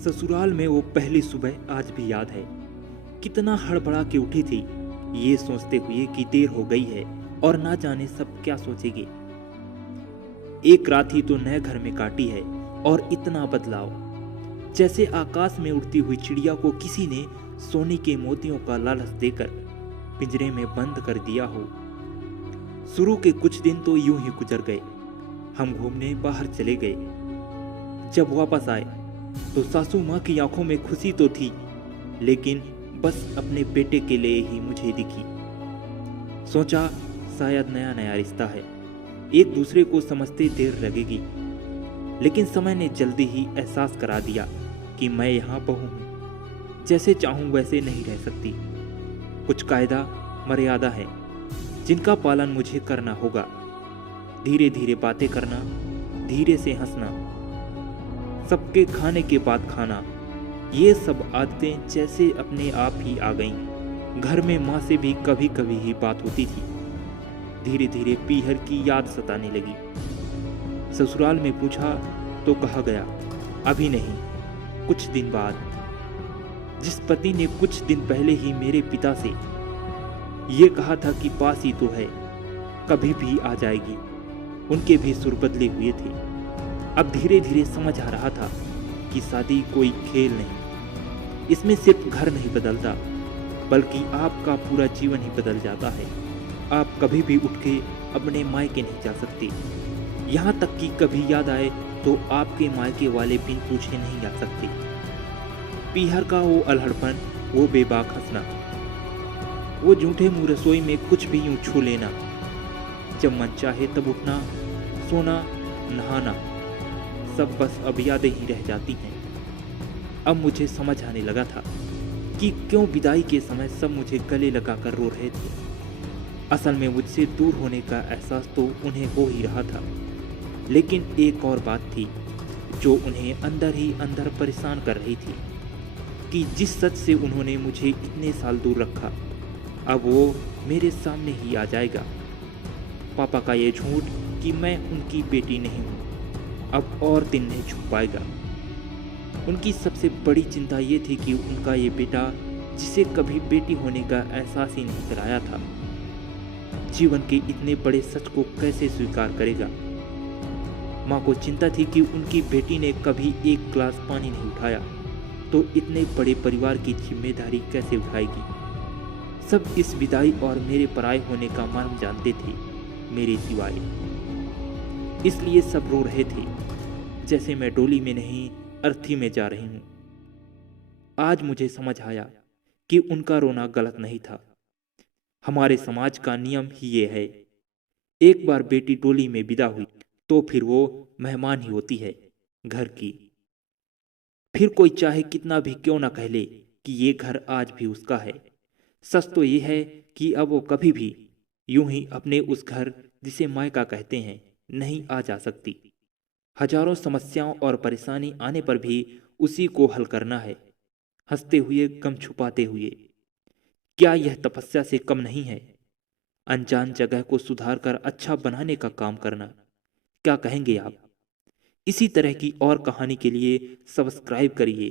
ससुराल में वो पहली सुबह आज भी याद है। कितना हड़बड़ा के उठी थी, ये सोचते हुए कि देर हो गई है और ना जाने सब क्या सोचेंगे। एक रात ही तो नए घर में काटी है और इतना बदलाव, जैसे आकाश में उड़ती हुई चिड़िया को किसी ने सोने के मोतियों का लालच देकर पिंजरे में बंद कर दिया हो। शुरू के कुछ दिन तो यूं ही गुजर गए। हम घूमने बाहर चले गए। जब वापस आए तो सासू माँ की आंखों में खुशी तो थी, लेकिन बस अपने बेटे के लिए ही मुझे दिखी। सोचा शायद नया नया रिश्ता है, एक दूसरे को समझते देर लगेगी, लेकिन समय ने जल्दी ही एहसास करा दिया कि मैं यहाँ बहू हूँ, जैसे चाहूँ वैसे नहीं रह सकती। कुछ कायदा मर्यादा है जिनका पालन मुझे करना होगा। धीरे धीरे बातें करना, धीरे से हंसना, सबके खाने के बाद खाना, ये सब आदतें जैसे अपने आप ही आ गईं। घर में माँ से भी कभी कभी ही बात होती थी। धीरे धीरे पीहर की याद सताने लगी। ससुराल में पूछा तो कहा गया अभी नहीं, कुछ दिन बाद। जिस पति ने कुछ दिन पहले ही मेरे पिता से ये कहा था कि पास ही तो है, कभी भी आ जाएगी, उनके भी सुर बदले हुए थे। अब धीरे धीरे समझ आ रहा था कि शादी कोई खेल नहीं, इसमें सिर्फ घर नहीं बदलता, बल्कि आपका पूरा जीवन ही बदल जाता है। आप कभी भी उठ के अपने मायके नहीं जा सकते, यहाँ तक कि कभी याद आए तो आपके मायके वाले बिन पूछे नहीं आ सकते। पीहर का वो अल्हड़पन, वो बेबाक हंसना, वो झूठे मुंह रसोई में कुछ भी यूं छू लेना, जब मन चाहे तब उठना, सोना, नहाना, सब बस अब यादें ही रह जाती हैं। अब मुझे समझ आने लगा था कि क्यों विदाई के समय सब मुझे गले लगाकर रो रहे थे। असल में मुझसे दूर होने का एहसास तो उन्हें हो ही रहा था, लेकिन एक और बात थी जो उन्हें अंदर ही अंदर परेशान कर रही थी कि जिस सच से उन्होंने मुझे इतने साल दूर रखा, अब वो मेरे सामने ही आ जाएगा। पापा का ये झूठ कि मैं उनकी बेटी नहीं हूँ अब और दिन नहीं छुप पाएगा। उनकी सबसे बड़ी चिंता ये थी कि उनका ये बेटा, जिसे कभी बेटी होने का एहसास ही नहीं कराया था, जीवन के इतने बड़े सच को कैसे स्वीकार करेगा। माँ को चिंता थी कि उनकी बेटी ने कभी एक गिलास पानी नहीं उठाया, तो इतने बड़े परिवार की जिम्मेदारी कैसे उठाएगी। सब इस विदाई और मेरे पराये होने का मर्म जानते थे मेरे सिवाय, इसलिए सब रो रहे थे जैसे मैं डोली में नहीं अर्थी में जा रही हूँ। आज मुझे समझ आया कि उनका रोना गलत नहीं था। हमारे समाज का नियम ही ये है, एक बार बेटी डोली में विदा हुई तो फिर वो मेहमान ही होती है घर की। फिर कोई चाहे कितना भी क्यों ना कह ले कि ये घर आज भी उसका है, सच तो ये है कि अब वो कभी भी यूं ही अपने उस घर जिसे मायका कहते हैं नहीं आ जा सकती। हजारों समस्याओं और परेशानी आने पर भी उसी को हल करना है, हंसते हुए, गम छुपाते हुए। क्या यह तपस्या से कम नहीं है? अनजान जगह को सुधार कर अच्छा बनाने का काम करना। क्या कहेंगे आप? इसी तरह की और कहानी के लिए सब्सक्राइब करिए